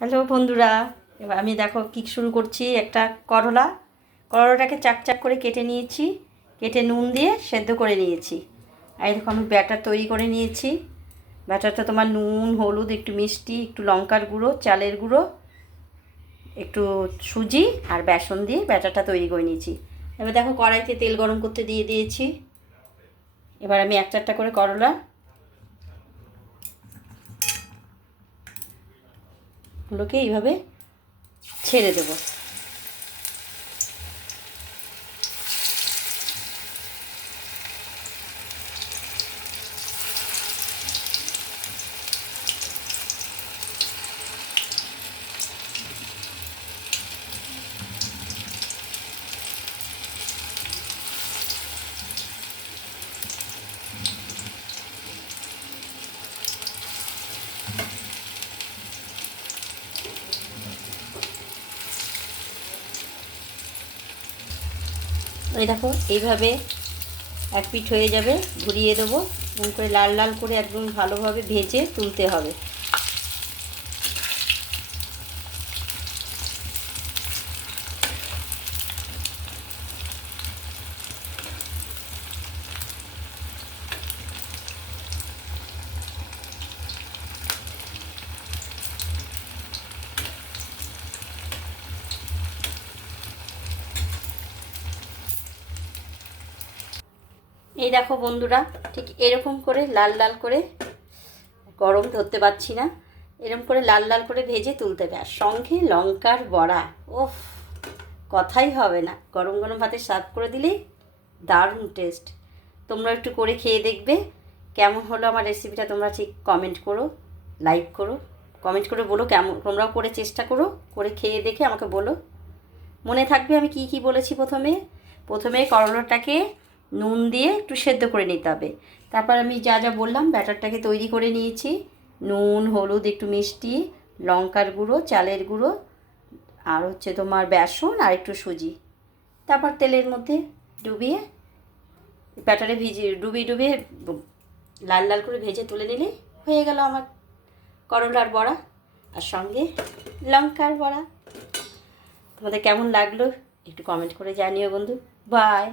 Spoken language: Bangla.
হ্যালো বন্ধুরা, এবার আমি দেখো কি শুরু করছি। একটা করলাটাকে চাক চাক করে কেটে নিয়েছি, কেটে নুন দিয়ে সেদ্ধ করে নিয়েছি। আর এরকম আমি ব্যাটার তৈরি করে নিয়েছি। ব্যাটারটা তোমার নুন, হলুদ, একটু মিষ্টি, একটু লঙ্কার গুঁড়ো, চালের গুঁড়ো, একটু সুজি আর বেসন দিয়ে ব্যাটারটা তৈরি করে নিয়েছি। এবার দেখো কড়াইতে তেল গরম করতে দিয়ে দিয়েছি। এবার আমি একটা একটা করে করলাগুলোকে এইভাবে ছেড়ে দেবো। এই দেখো এইভাবে এক পিঠ হয়ে যাবে, ঘুরিয়ে দেবো। এরকম করে লাল লাল করে একদম ভালোভাবে ভেজে তুলতে হবে। এই দেখো বন্ধুরা, ঠিক এরকম করে লাল লাল করে, গরম ধরতে পারছি না, এরকম করে লাল লাল করে ভেজে তুলতে হবে। আর সঙ্গে লঙ্কার বড়া, ওফ, কথাই হবে না। গরম গরম ভাতে সার্ভ করে দিলেই দারুণ টেস্ট। তোমরা একটু করে খেয়ে দেখবে কেমন হলো আমার রেসিপিটা। তোমরা ঠিক কমেন্ট করো, লাইক করো, কমেন্ট করে বলো কেমন। তোমরাও করে চেষ্টা করো, করে খেয়ে দেখে আমাকে বলো। মনে থাকবে আমি কি কি বলেছি। প্রথমে করলাটাকে নুন দিয়ে একটু সেদ্ধ করে নিতে হবে। তারপর আমি যা যা বললাম ব্যাটারটাকে তৈরি করে নিয়েছি। নুন, হলুদ, একটু মিষ্টি, লঙ্কার গুঁড়ো, চালের গুঁড়ো, আর হচ্ছে তোমার বেসন আর একটু সুজি। তারপর তেলের মধ্যে ডুবিয়ে ব্যাটারে ডুবিয়ে লাল লাল করে ভেজে তুলে নিলে হয়ে গেল আমার করলার বড়া, আর সঙ্গে লঙ্কার বড়া। তোমাদের কেমন লাগলো একটু কমেন্ট করে জানিও বন্ধু। বাই।